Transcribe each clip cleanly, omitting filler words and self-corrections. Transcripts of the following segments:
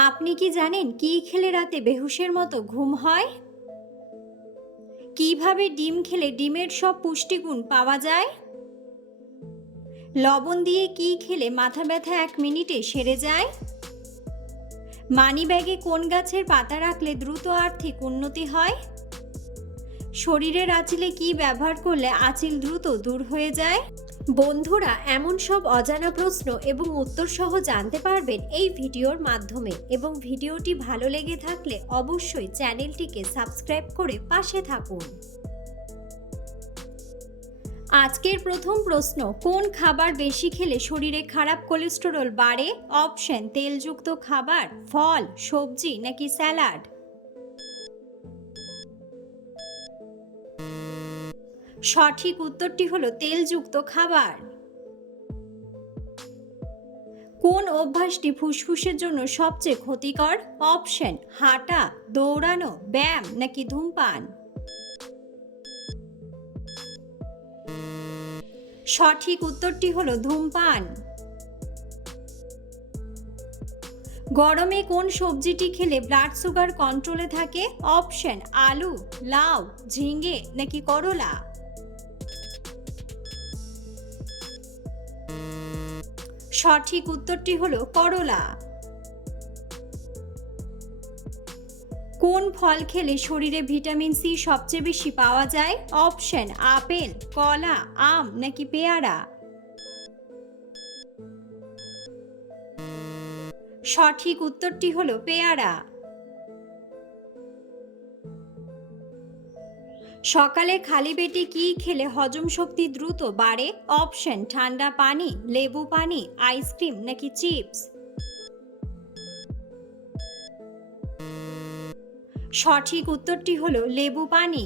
আপনি কি জানেন কি খেলে রাতে বেহুশের মতো ঘুম হয়? কিভাবে ডিম খেলে ডিমের সব পুষ্টিগুণ পাওয়া যায়? লবণ দিয়ে কি খেলে মাথা ব্যথা 1 মিনিটে সেরে যায়? মানিব্যাগে কোন গাছের পাতা রাখলে দ্রুত আর্থিক উন্নতি হয়? শরীরের আঁচিলে কি ব্যবহার করলে আঁচিল দ্রুত দূর হয়ে যায়? বন্ধুরা, এমন সব অজানা প্রশ্ন এবং উত্তর সহ জানতে পারবেন এই ভিডিওর মাধ্যমে, এবং ভিডিওটি ভালো লেগে থাকলে অবশ্যই চ্যানেলটিকে সাবস্ক্রাইব করে পাশে থাকুন। আজকের প্রথম প্রশ্ন, কোন খাবার বেশি খেলে শরীরে খারাপ কোলেস্টেরল বাড়ে? অপশন: তেলযুক্ত খাবার, ফল, সবজি নাকি স্যালাড? সঠিক উত্তরটি হলো তেলযুক্ত খাবার। কোন অভ্যাসটি ফুসফুসের জন্য সবচেয়ে ক্ষতিকর? অপশন: হাঁটা, দৌড়ানো, ব্যায়াম নাকি ধূমপান? সঠিক উত্তরটি হলো ধূমপান। গরমে কোন সবজিটি খেলে ব্লাড সুগার কন্ট্রোলে থাকে? অপশন: আলু, লাউ, ঝিঙে নাকি করলা? সঠিক উত্তরটি হলো করলা। কোন ফল খেলে শরীরে ভিটামিন সি সবচেয়ে বেশি পাওয়া যায়? অপশন: আপেল, কলা, আম নাকি পেয়ারা? সঠিক উত্তরটি হলো পেয়ারা। সকালে খালি পেটে কি খেলে হজম শক্তি দ্রুত বাড়ে? অপশন: ঠান্ডা পানি, লেবু পানি, আইসক্রিম নাকি চিপস? সঠিক উত্তরটি হলো লেবু পানি।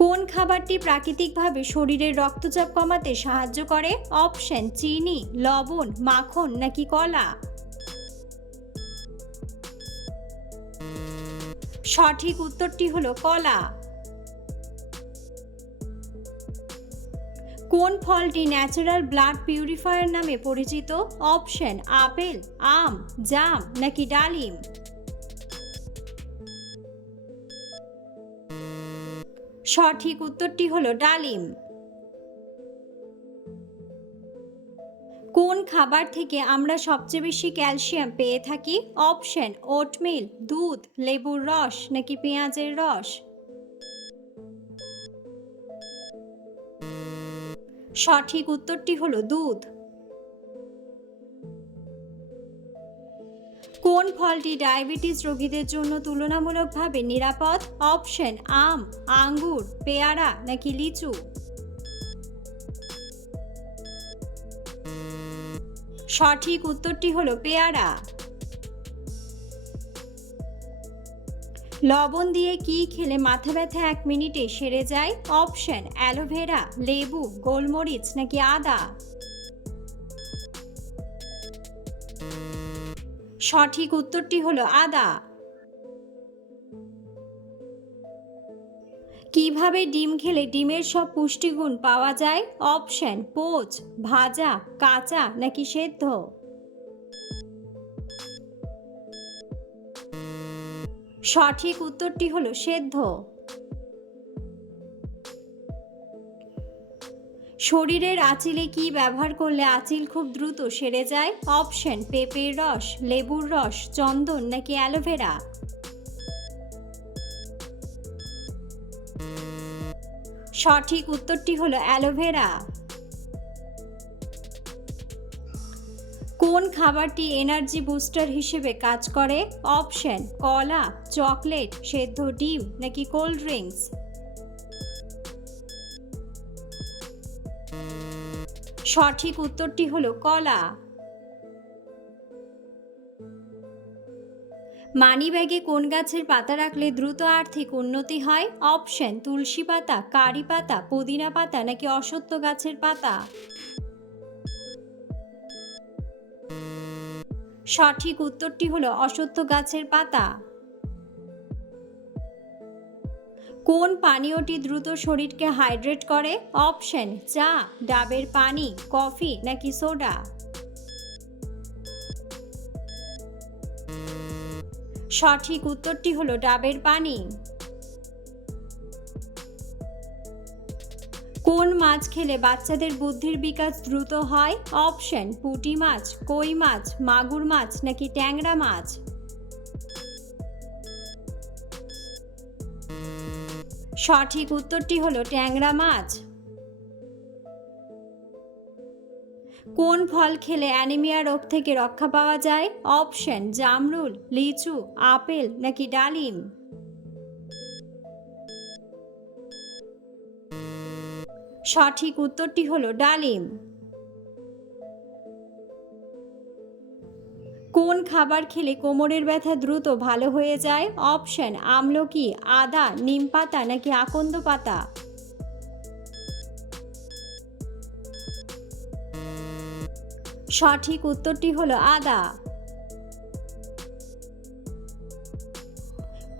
কোন খাবারটি প্রাকৃতিকভাবে শরীরের রক্তচাপ কমাতে সাহায্য করে? অপশন: চিনি, লবণ, মাখন নাকি কলা? সঠিক উত্তরটি হলো কলা। কোন ফলটি ন্যাচারাল ব্লাড পিউরিফায়ার নামে পরিচিত? অপশন: আপেল, আম, জাম নাকি ডালিম? সঠিক উত্তরটি হলো ডালিম। কোন খাবার থেকে আমরা সবচেয়ে বেশি ক্যালসিয়াম পেয়ে থাকি? অপশন: ওটমিল, দুধ, লেবুর রস নাকি পেঁয়াজের রস? সঠিক উত্তরটি হলো দুধ। কোন ফলটি ডায়াবেটিস রোগীদের জন্য তুলনামূলকভাবে নিরাপদ? অপশন: আম, আঙ্গুর, পেয়ারা নাকি লিচু? সঠিক উত্তরটি হলো পেয়ারা। লবণ দিয়ে কি খেলে মাথা ব্যথা 1 মিনিটে সেরে যায়? অপশন: অ্যালোভেরা, লেবু, গোলমরিচ নাকি আদা? সঠিক উত্তরটি হলো আদা। কিভাবে ডিম খেলে ডিমের সব পুষ্টিগুণ পাওয়া যায়? অপশন: পোচ, ভাজা, কাঁচা নাকি সেদ্ধ? সঠিক উত্তরটি হলো সেদ্ধ। শরীরের আঁচিলে কি ব্যবহার করলে আঁচিল খুব দ্রুত সেরে যায়? অপশন: পেঁপের রস, লেবুর রস, চন্দন নাকি অ্যালোভেরা? সঠিক উত্তরটি হলো অ্যালোভেরা। কোন খাবারটি এনার্জি বুস্টার হিসেবে কাজ করে? অপশন: কলা, চকলেট, সেদ্ধ ডিম নাকি কোল্ড ড্রিঙ্কস? সঠিক উত্তরটি হলো কলা। মানিব্যাগে কোন গাছের পাতা রাখলে দ্রুত আর্থিক উন্নতি হয়? অপশন: তুলসী পাতা, কারি পাতা, পুদিনা পাতা নাকি অশ্বত্থ গাছের পাতা? সঠিক উত্তরটি হলো অশ্বত্থ গাছের পাতা। কোন পানীয়টি দ্রুত শরীরকে হাইড্রেট করে? অপশন: চা, ডাবের পানি, কফি নাকি সোডা? সঠিক উত্তরটি হলো ডাবের পানি। কোন মাছ খেলে বাচ্চাদের বুদ্ধির বিকাশ দ্রুত হয়? অপশন: পুঁটি মাছ, কই মাছ, মাগুর মাছ নাকি ট্যাংরা মাছ। সঠিক উত্তরটি হলো ট্যাংরা মাছ। কোন ফল খেলে অ্যানিমিয়া রোগ থেকে রক্ষা পাওয়া যায়? অপশন: জামরুল, লিচু, আপেল নাকি ডালিম। সঠিক উত্তরটি হলো ডালিম। কোন খাবার খেলে কোমরের ব্যথা দ্রুত ভালো হয়ে যায়? অপশন: আমলকি, আদা, নিম পাতা নাকি আকন্দ পাতা। সঠিক উত্তরটি হলো আদা।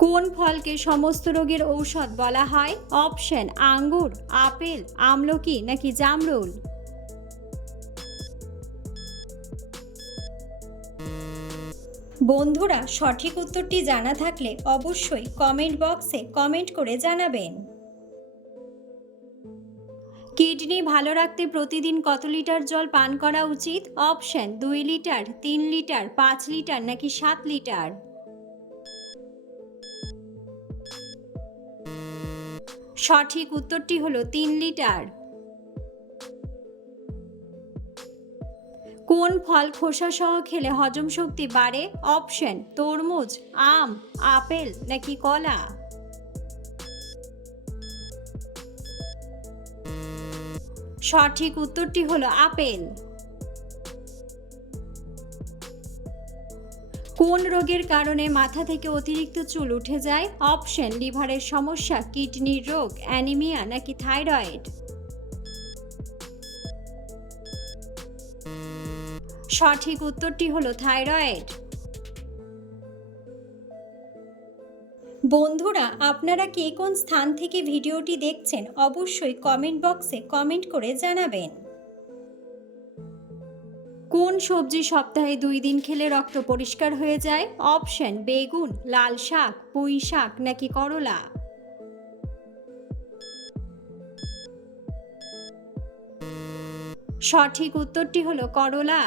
কোন ফলকে সমস্ত রোগের ঔষধ বলা হয়? অপশন: আঙ্গুর, আপেল, আমলকি নাকি জামরুল। বন্ধুরা, সঠিক উত্তরটি জানা থাকলে অবশ্যই কমেন্ট বক্সে কমেন্ট করে জানাবেন। কিডনি ভালো রাখতে প্রতিদিন কত লিটার জল পান করা উচিত? অপশন: 2 লিটার, 3 লিটার, 5 লিটার নাকি 7 লিটার। সঠিক উত্তরটি হলো 3 লিটার। কোন ফল খোসা সহ খেলে হজম শক্তি বাড়ে? অপশন: তরমুজ, আম, আপেল নাকি কলা। সঠিক উত্তরটি হলো আপেল। কোন রোগের কারণে মাথা থেকে অতিরিক্ত চুল উঠে যায়? অপশন: লিভারের সমস্যা, কিডনির রোগ, অ্যানিমিয়া নাকি থাইরয়েড। সঠিক উত্তরটি হলো থাইরয়েড। বন্ধুরা, আপনারা কে কোন স্থান থেকে ভিডিওটি দেখছেন অবশ্যই কমেন্ট বক্সে কমেন্ট করে জানাবেন। কোন সবজি সপ্তাহে 2 দিন খেলে রক্ত পরিষ্কার হয়ে যায়? অপশন: বেগুন, লাল শাক, পুঁই শাক নাকি করলা। সঠিক উত্তরটি হলো করলা।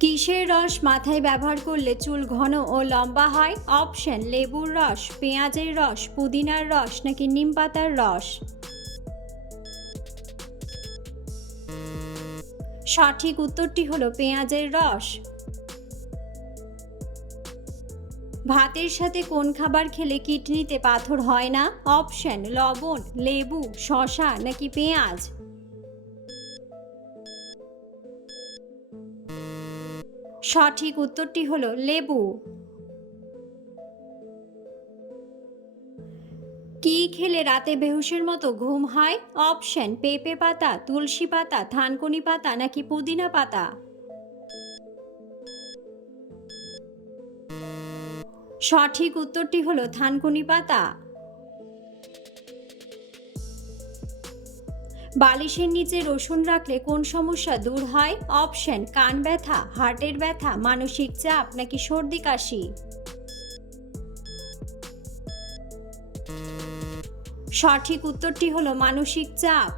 কিসের রস মাথায় ব্যবহার করলে চুল ঘন ও লম্বা হয়? অপশন: লেবুর রস, পেঁয়াজের রস, পুদিনার রস নাকি নিম পাতার রস। সঠিক উত্তরটি হলো পেঁয়াজের রস। ভাতের সাথে কোন খাবার খেলে কিডনিতে পাথর হয় না? অপশন: লবণ, লেবু, শসা নাকি পেঁয়াজ। সঠিক উত্তরটি হলো লেবু। কি খেলে রাতে বেহুশের মতো ঘুম হয়? অপশন: পেঁপে পাতা, তুলসী পাতা, থানকুনি পাতা নাকি পুদিনা পাতা। সঠিক উত্তরটি হলো থানকুনি পাতা। বালিশের নিচে রসুন রাখলে কোন সমস্যা দূর হয়? অপশন: কান ব্যথা, হার্টের ব্যথা, মানসিক চাপ নাকি সর্দি কাশি। সঠিক উত্তরটি হলো মানসিক চাপ।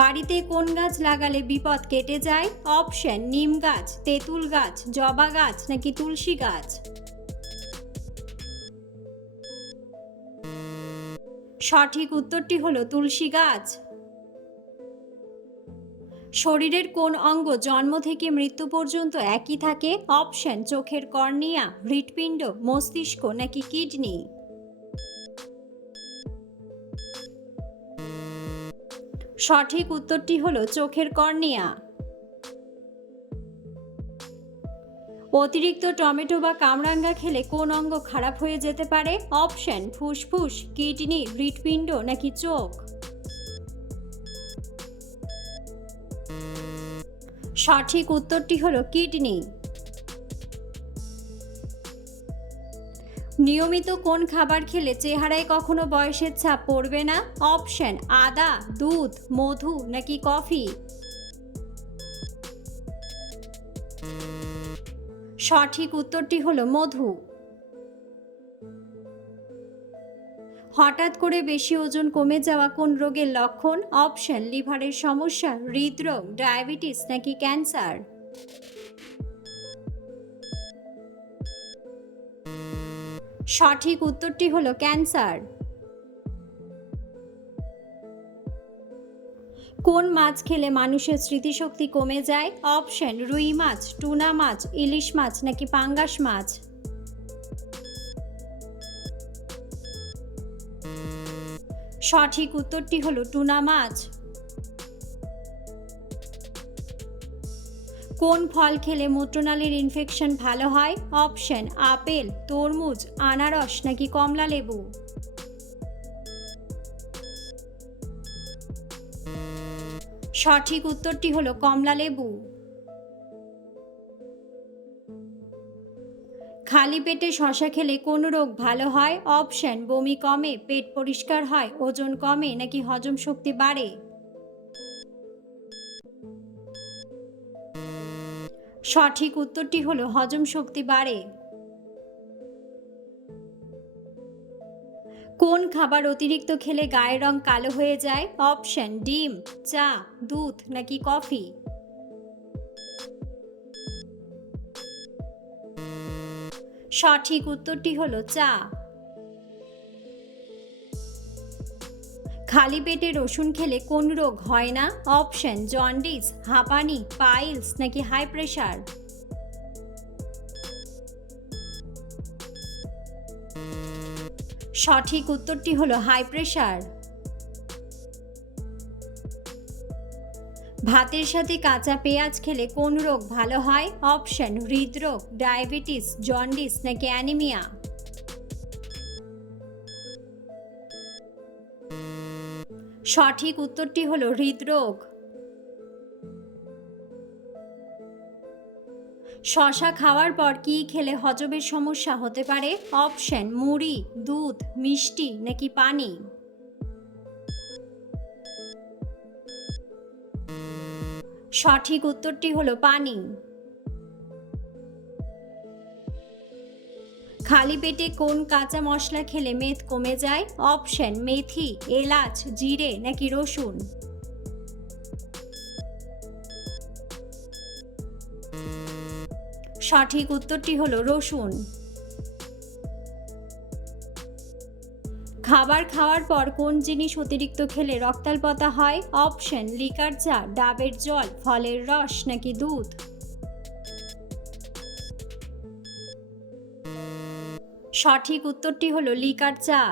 বাড়িতে কোন গাছ লাগালে বিপদ কেটে যায়? অপশন: নিম গাছ, তেঁতুল গাছ, জবা গাছ নাকি তুলসী গাছ। সঠিক উত্তরটি হলো তুলসী গাছ। শরীরের কোন অঙ্গ জন্ম থেকে মৃত্যু পর্যন্ত একই থাকে? অপশন: চোখের কর্নিয়া, হৃৎপিণ্ড, মস্তিষ্ক নাকি কিডনি। সঠিক উত্তরটি হলো চোখের কর্নিয়া। অতিরিক্ত টমেটো বা কামরাঙ্গা খেলে কোন অঙ্গ খারাপ হয়ে যেতে পারে? অপশন: ফুসফুস, কিডনি, হৃৎপিণ্ড নাকি চোখ। সঠিক উত্তরটি হলো কিডনি। নিয়মিত কোন খাবার খেলে চেহারায় কখনো বয়সের ছাপ পড়বে না? অপশন: আদা, দুধ, মধু নাকি কফি। সঠিক উত্তরটি হলো মধু। হঠাৎ করে বেশি ওজন কমে যাওয়া কোন রোগের লক্ষণ? অপশন: লিভারের সমস্যা, হৃদরোগ, ডায়াবেটিস নাকি ক্যান্সার। সঠিক উত্তরটি হলো ক্যান্সার। কোন মাছ খেলে মানুষের স্মৃতিশক্তি কমে যায়? অপশন: রুই মাছ, টুনা মাছ, ইলিশ মাছ নাকি পাঙ্গাস মাছ। সঠিক উত্তরটি হলো টুনা মাছ। কোন ফল খেলে মূত্রনালীর ইনফেকশন ভালো হয়? অপশন: আপেল, তরমুজ, আনারস নাকি কমলা লেবু। সঠিক উত্তরটি হলো কমলা লেবু। খালি পেটে শশা খেলে কোন রোগ ভালো হয়? অপশন: বমি কমে, পেট পরিষ্কার হয়, ওজন কমে নাকি হজম শক্তি বাড়ে। সঠিক উত্তরটি হলো হজম শক্তি বাড়ে। কোন খাবার অতিরিক্ত খেলে গায়ের রং কালো হয়ে যায়? অপশন: ডিম, চা, দুধ নাকি কফি। সঠিক উত্তরটি হলো চা। খালি পেটে রসুন খেলে কোন রোগ হয় না? অপশন: জন্ডিস, হাঁপানি, পাইলস নাকি হাই প্রেশার। সঠিক উত্তরটি হলো হাই প্রেশার। ভাতের সাথে কাঁচা পেঁয়াজ খেলে কোন রোগ ভালো হয়? অপশন: হৃদরোগ, ডায়াবেটিস, জন্ডিস নাকি অ্যানিমিয়া। সঠিক উত্তরটি হলো হৃদরোগ। শশা খাওয়ার পর কি খেলে হজমের সমস্যা হতে পারে? অপশন: মুড়ি, দুধ, মিষ্টি নাকি পানি। সঠিক উত্তরটি হলো পানি। খালি পেটে কোন কাঁচা মশলা খেলে মেদ কমে যায়? অপশন: মেথি, এলাচ, জিরে নাকি রসুন। সঠিক উত্তরটি হলো রসুন। খাবার খাওয়ার পর কোন জিনিস অতিরিক্ত খেলে রক্তাল্পতা হয়? অপশন: লিকার চা, ডাবের জল, ফলের রস নাকি দুধ। সঠিক উত্তরটি হলো লিকার চা।